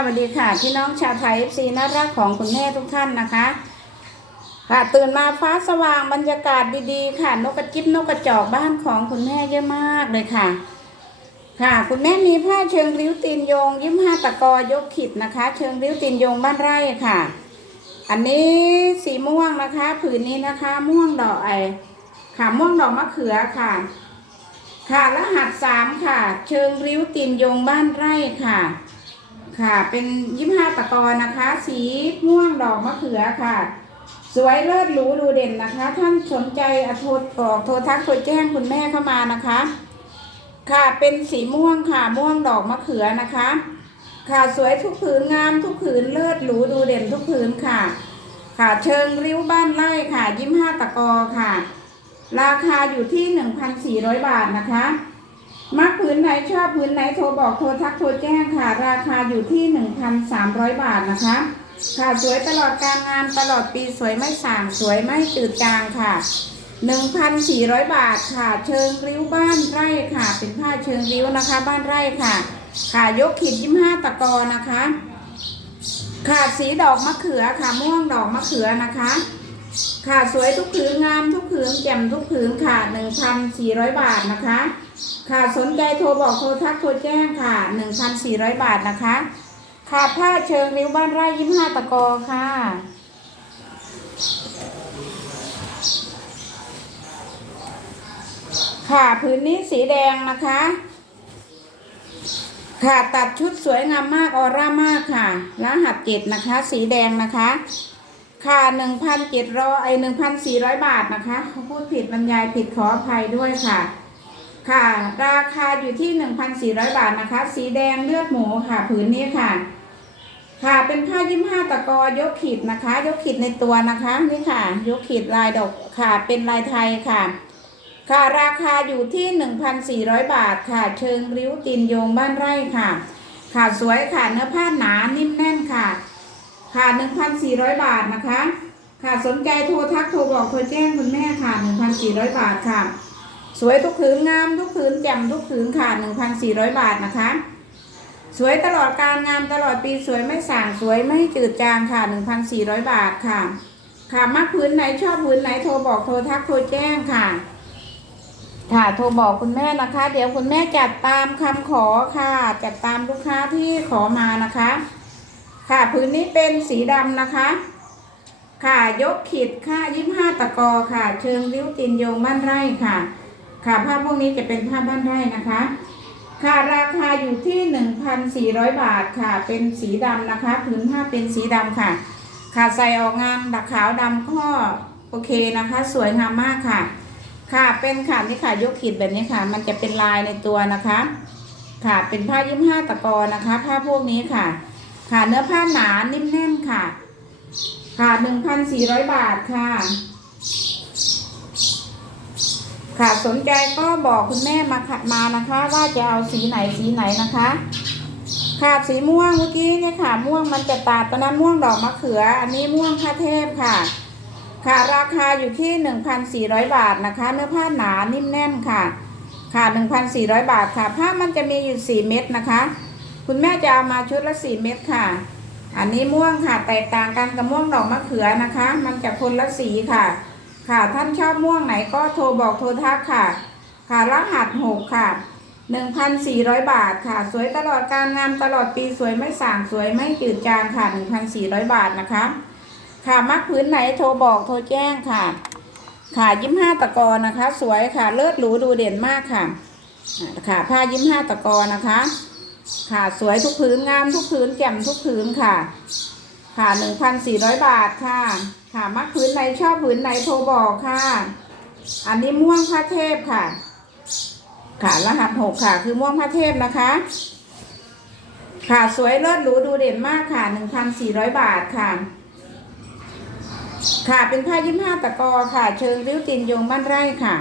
สวัสดีค่ะพี่น้องชาวไทยเอฟซีน่ารักของคุณแม่ทุกท่านนะคะ ค่ะตื่นมาฟ้าสว่างบรรยากาศดีๆ ค่ะ นกกระจิบนกกระจอกบ้านของคุณแม่เยอะมากเลยค่ะ ค่ะ คุณแม่มีผ้าเชิงริ้วตีนโยง ยิ้มห้าตะกอยกขิดนะคะ เชิงริ้วตีนโยงบ้านไร่ค่ะ อันนี้สีม่วงนะคะ ผืนนี้นะคะ ม่วงดอกไอค่ะม่วงดอกมะเขือค่ะ ค่ะรหัสสามค่ะ เชิงริ้วตีนโยงบ้านไร่ค่ะ ค่ะ เป็นยี่ห้าตะกอนนะคะ สีม่วงดอกมะเขือค่ะ สวยเลิศหรูดูเด่นนะคะ ท่านสนใจอโทรบอกโทรทักโทรแจ้งคุณแม่เข้ามานะคะ ค่ะเป็นสีม่วงค่ะม่วงดอกมะเขือนะคะ ค่ะสวยทุกผืนงามทุกผืนเลิศหรูดูเด่นทุกผืนค่ะ ค่ะเชิงริ้วบ้านไร่ค่ะ ยิ้มห้าตะกอค่ะ ราคาอยู่ที่หนึ่งพันสี่ร้อยบาทนะคะ มักผืนไหนชอบผืนไหนโทรบอกโทรทักโทรแจ้งค่ะ ราคาอยู่ที่หนึ่งพันสามร้อยบาทนะคะค่ะสวยตลอดการงานตลอดปีสวยไม่ส่างสวยไม่จืดจางค่ะหนึ่งพันสี่ร้อยบาทค่ะ เชิงริ้วบ้านไร่ค่ะ เป็นผ้าเชิงริ้วนะคะ บ้านไร่ค่ะ ค่ะยกขีดยิ้มห้าตะกอนะคะ ค่ะสีดอกมะเขือค่ะม่วงดอกมะเขือนะคะ ค่ะสวยทุกผืนงามทุกผืนแจ่มทุกผืนค่ะหนึ่งพันสี่ร้อยบาทนะคะ ค่ะสนใจโทรบอกโทรทักโทรแจ้งค่ะหนึ่งพันสี่ร้อยบาทนะคะ ค่ะผ้าเชิงริ้วบ้านไร่ยิ้มห้าตะกอค่ะค่ะผืนนี้สีแดงนะคะ ค่ะตัดชุดสวยงามมากออร่ามากค่ะ รหัสเจ็ดนะคะ สีแดงนะคะ ค่ะหนึ่งพันเจ็ดร้อยหนึ่งพันสี่ร้อยบาทนะคะเขาพูดผิดบรรยายผิดขออภัยด้วยค่ะ ค่ะ ราคาอยู่ที่หนึ่งพันสี่ร้อยบาทนะคะ สีแดงเลือดหมูค่ะผืนนี้ค่ะ ค่ะเป็นผ้ายิ้มห้าตะกอยกขีดนะคะ ยกขีดในตัวนะคะนี่ค่ะ ยกขีดลายดอกค่ะเป็นลายไทยค่ะ ค่ะราคาอยู่ที่หนึ่งพันสี่ร้อยบาทค่ะ เชิงริ้วตีนโยงบ้านไร่ค่ะ ค่ะสวยค่ะเนื้อผ้าหนานิ่มแน่นค่ะ ค่ะหนึ่งพันสี่ร้อยบาทนะคะ ค่ะสนใจโทรทักโทรบอกโทรแจ้งคุณแม่ค่ะหนึ่งพันสี่ร้อยบาทค่ะ สวยทุกผืนงามทุกผืนแจ่มทุกผืนค่ะหนึ่งพันสี่ร้อยบาทนะคะ สวยตลอดการงามตลอดปีสวยไม่ส่างสวยไม่จืดจางค่ะหนึ่งพันสี่ร้อยบาทค่ะ ค่ะมักผืนไหนชอบผืนไหนโทรบอกโทรทักโทรแจ้งค่ะ ค่ะโทรบอกคุณแม่นะคะ เดี๋ยวคุณแม่จัดตามคำขอค่ะ จัดตามลูกค้าที่ขอมานะคะ ค่ะผืนนี้เป็นสีดำนะคะค่ะยกขีดค่ายี่ห้าตะกอค่ะ เชิงริ้วตีนโยงบ้านไร่ค่ะ ค่ะผ้าพวกนี้จะเป็นผ้าบ้านไร่นะคะ ค่ะราคาอยู่ที่หนึ่งพันสี่ร้อยบาทค่ะ เป็นสีดำนะคะผืนผ้าเป็นสีดำค่ะ ค่ะใส่ออกงานดักขาวดำก็โอเคนะคะ สวยงามมากค่ะ ค่ะเป็นค่ะนี่ค่ะยกขีดแบบนี้ค่ะ มันจะเป็นลายในตัวนะคะ ค่ะเป็นผ้ายิ้มห้าตะกอนะคะ ผ้าพวกนี้ค่ะ ค่ะเนื้อผ้าหนานิ่มแน่นค่ะ ค่ะหนึ่งพันสี่ร้อยบาทค่ะ ค่ะสนใจก็บอกคุณแม่มาค่ะมานะคะ ว่าจะเอาสีไหนสีไหนนะคะค่ะสีม่วงเมื่อกี้เนี่ยค่ะ ม่วงมันจะตัดตอนนั้นม่วงดอกมะเขือ อันนี้ม่วงผ้าเทพค่ะ ค่ะราคาอยู่ที่หนึ่งพันสี่ร้อยบาทนะคะ เนื้อผ้าหนานิ่มแน่นค่ะ ค่ะหนึ่งพันสี่ร้อยบาทค่ะ ผ้ามันจะมีอยู่สี่เม็ดนะคะ คุณแม่จะเอามาชุดละสี่เม็ดค่ะ อันนี้ม่วงค่ะแตกต่างกันกับม่วงดอกมะเขือนะคะ มันจะคนละสีค่ะ ค่ะท่านชอบม่วงไหนก็โทรบอกโทรทักค่ะ ค่ะรหัสหกค่ะหนึ่งพันสี่ร้อยบาทค่ะ สวยตลอดการงานตลอดปีสวยไม่ส่างสวยไม่จืดจางค่ะหนึ่งพันสี่ร้อยบาทนะคะ ค่ะมักพื้นไหนโทรบอกโทรแจ้งค่ะ ค่ะยิ้มห้าตะกอนะคะ สวยค่ะเลิศหรูดูเด่นมากค่ะอ่าค่ะผ้ายิ้มห้าตะกอนะคะ ค่ะสวยทุกผืนงามทุกผืนแจ่มทุกผืนค่ะ ค่ะหนึ่งพันสี่ร้อยบาทค่ะ ค่ะ มักผืนไหนชอบผืนไหนโทรบอกค่ะ อันนี้ม่วงพระเทพค่ะ ค่ะรหัสหกค่ะ คือม่วงพระเทพนะคะ ค่ะสวยเลิศหรูดูเด่นมากค่ะหนึ่งพันสี่ร้อยบาทค่ะ ค่ะเป็นผ้ายิ้มห้าตะกอค่ะ เชิงริ้วตีนยงบ้านไร่ค่ะ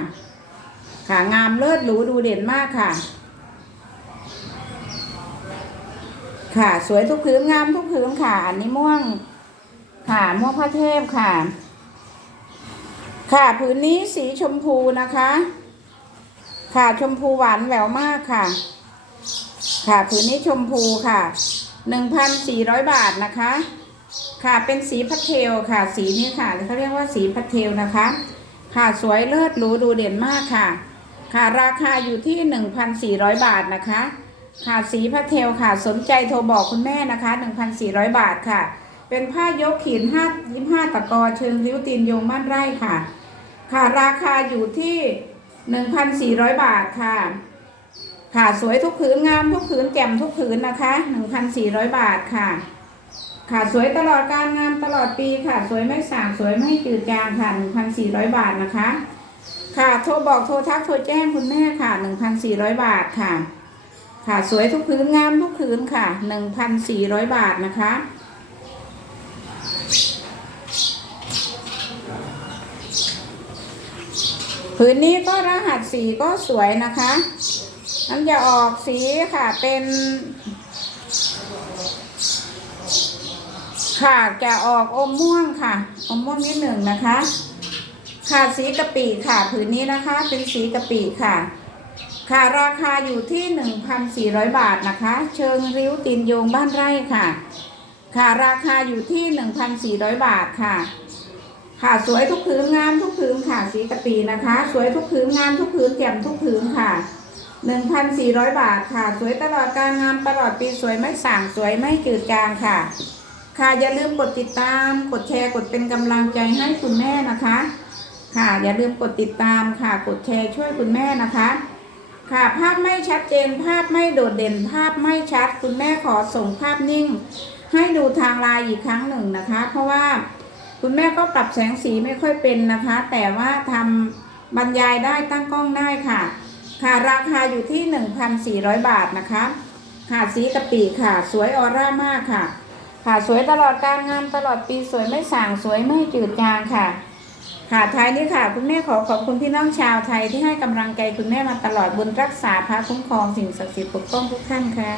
ค่ะงามเลิศหรูดูเด่นมากค่ะ ค่ะ สวยทุกผืนงามทุกผืนค่ะ อันนี้ม่วง ค่ะ ม่วงพระเทพค่ะ ค่ะผืนนี้สีชมพูนะคะ ค่ะชมพูหวานแหววมากค่ะ ค่ะผืนนี้ชมพูค่ะ1,400บาทนะคะ ค่ะเป็นสีพัทเทลค่ะ สีนี้ค่ะเขาเรียกว่าสีพัทเทลนะคะ ค่ะสวยเลิศหรูดูเด่นมากค่ะ ค่ะราคาอยู่ที่1,400บาทนะคะ ค่ะสีพัทเทลค่ะ สนใจโทรบอกคุณแม่นะคะ 1,400 บาทค่ะ เป็นผ้ายกขีด5 25ตะกอเชิงริ้วตีนโยงบ้านไร่ค่ะ ค่ะราคาอยู่ที่ 1,400 บาทค่ะ ค่ะสวยทุกผืนงามทุกผืนแจ่มทุกผืนนะคะ 1,400 บาทค่ะ ค่ะสวยตลอดการงานตลอดปีค่ะ สวยไม่สางสวยไม่จืดจางค่ะ 1,400 บาทนะคะ ค่ะโทรบอกโทรทักโทรแจ้งคุณแม่ค่ะ 1,400 บาทค่ะ ค่ะสวยทุกผืนงามทุกผืนค่ะ 1,400 บาทนะคะผืนนี้ก็รหัสสีก็สวยนะคะมันจะออกสีค่ะเป็นค่ะจะออกอมม่วงค่ะ อมม่วงนิดหนึ่งนะคะ ค่ะสีกะปิค่ะ ผืนนี้นะคะ เป็นสีกะปิค่ะ ค่ะราคาอยู่ที่ 1,400 บาทนะคะ เชิงริ้วตีนโยงบ้านไร่ค่ะ ค่ะราคาอยู่ที่ 1,400 บาทค่ะ ค่ะสวยทุกผืนงามทุกผืนค่ะสีกะปีนะคะ สวยทุกผืนงามทุกผืนแจ่มทุกผืนค่ะ 1,400 บาทค่ะ สวยตลอดการงานตลอดปีสวยไม่ส่างสวยไม่จืดจางค่ะ ค่ะอย่าลืมกดติดตาม กดแชร์กดเป็นกำลังใจให้คุณแม่นะคะ ค่ะอย่าลืมกดติดตามค่ะ กดแชร์ช่วยคุณแม่นะคะ ค่ะ ภาพไม่ชัดเจน ภาพไม่โดดเด่น ภาพไม่ชัด คุณแม่ขอส่งภาพนิ่ง ให้ดูทางไลน์อีกครั้งหนึ่งนะคะ เพราะว่าคุณแม่ก็ปรับแสงสีไม่ค่อยเป็นนะคะ แต่ว่าทำบรรยายได้ตั้งกล้องได้ค่ะ ค่ะราคาอยู่ที่ 1,400 บาทนะคะค่ะสีกะปิค่ะ สวยออร่ามากค่ะ ค่ะสวยตลอดการงานตลอดปีสวยไม่ส่างสวยไม่จืดจางค่ะ ค่ะท้ายนี้ค่ะ คุณแม่ขอขอบคุณพี่น้องชาวไทยที่ให้กำลังใจคุณแม่มาตลอดบุญรักษาพระคุ้มครองสิ่งศักดิ์สิทธิ์ปกป้องทุกท่านค่ะ